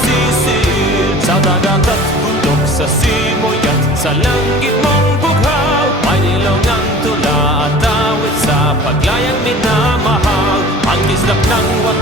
masisid. Sa dagat at bundok, sa simoy at sa langit mong bughaw, may ilong ang tula at awit sa paglayang minamahal. Ang kislap ng wakas